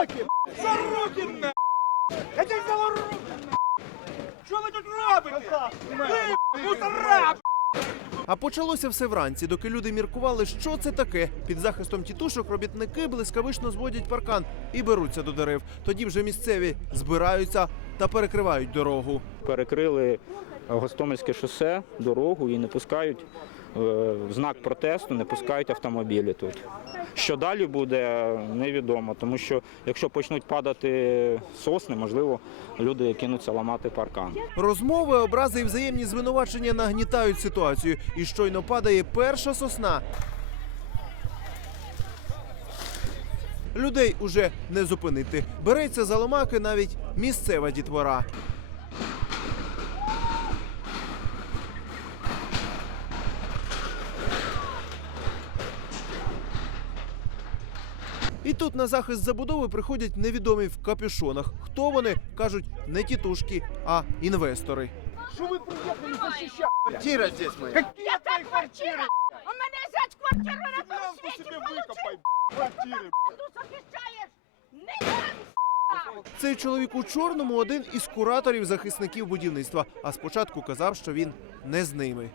руки! За на! Я тебе взяла руки на! Що ви тут робите? Ви, мусора! А почалося все вранці, доки люди міркували, що це таке. Під захистом тітушок робітники блискавично зводять паркан і беруться до дерев. Тоді вже місцеві збираються та перекривають дорогу. Перекрили Гостомельське шосе, дорогу і не пускають в знак протесту, не пускають автомобілі тут. Що далі буде, невідомо, тому що якщо почнуть падати сосни, можливо, люди кинуться ламати паркан. Розмови, образи і взаємні звинувачення нагнітають ситуацію. І щойно падає перша сосна. Людей уже не зупинити. Береться за ломаки навіть місцева дітвора. І тут на захист забудови приходять невідомі в капюшонах. Хто вони кажуть не тітушки, а інвестори. Квартира здесь моя. Яка квартира? У мене зять квартиру на тому світі получив. Ти захищаєш? Не Цей чоловік у чорному один із кураторів захисників будівництва. А спочатку казав, що він не з ними.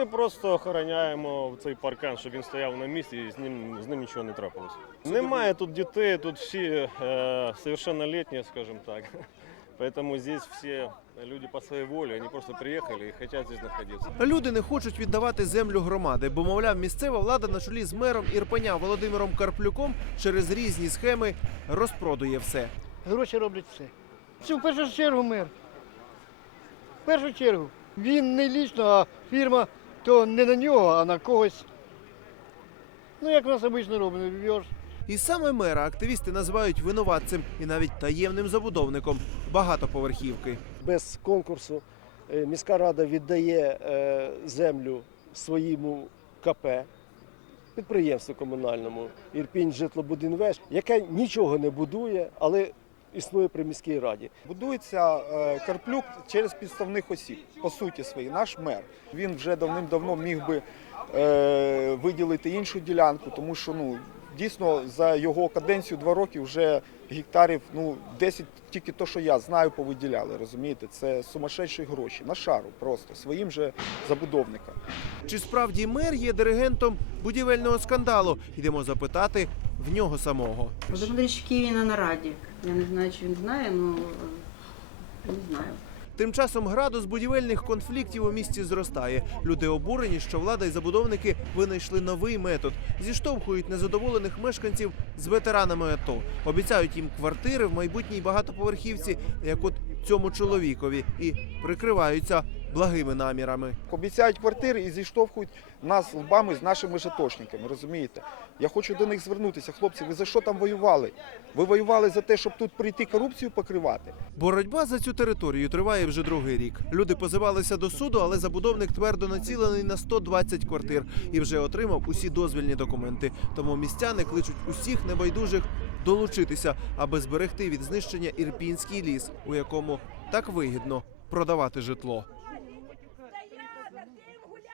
Ми просто охороняємо цей паркан, щоб він стояв на місці і з ним з ним нічого не трапилось. Немає тут дітей, тут всі е, совершеннолетні, скажімо так. Поэтому здесь все люди по своей воле, они просто приехали и хотят здесь находиться. Люди не хочуть віддавати землю громади, бо мовляв, місцева влада на чолі з мером Ірпеня Володимиром Карплюком через різні схеми розпродує все. Гроші роблять все. Це в першу чергу мер. В першу чергу. Він не лічно, а фірма то не на нього, а на когось. Ну, як нас обично робимо, в'єш. І саме мера активісти називають винуватцем і навіть таємним забудовником багатоповерхівки. без конкурсу е, міська рада віддає е, землю своєму КП, підприємству комунальному Ірпінь житлобудінвест, яке нічого не будує, але існує при міській раді. Будується е, Карплюк через підставних осіб, по суті своїй, наш мер. Він вже давним-давно міг би е, виділити іншу ділянку, тому що ну, дійсно за його каденцію два роки вже гектарів ну, 10, тільки то, що я знаю, повиділяли. Розумієте, це сумасшедші гроші на шару просто своїм же забудовникам. Чи справді мер є диригентом будівельного скандалу? Йдемо запитати в нього самого. Володимир в Києві на нараді. Я не знаю, чи він знає, але не знаю. Тим часом градус будівельних конфліктів у місті зростає. Люди обурені, що влада і забудовники винайшли новий метод. Зіштовхують незадоволених мешканців з ветеранами АТО. Обіцяють їм квартири в майбутній багатоповерхівці, як от цьому чоловікові, і прикриваються благими намірами. Обіцяють квартири і зіштовхують нас лбами з нашими жатошниками. Розумієте? Я хочу до них звернутися. Хлопці, ви за що там воювали? Ви воювали за те, щоб тут прийти корупцію покривати? Боротьба за цю територію триває вже другий рік. Люди позивалися до суду, але забудовник твердо націлений на 120 квартир і вже отримав усі дозвільні документи. Тому містяни кличуть усіх небайдужих долучитися, аби зберегти від знищення ірпінський ліс, у якому так вигідно продавати житло.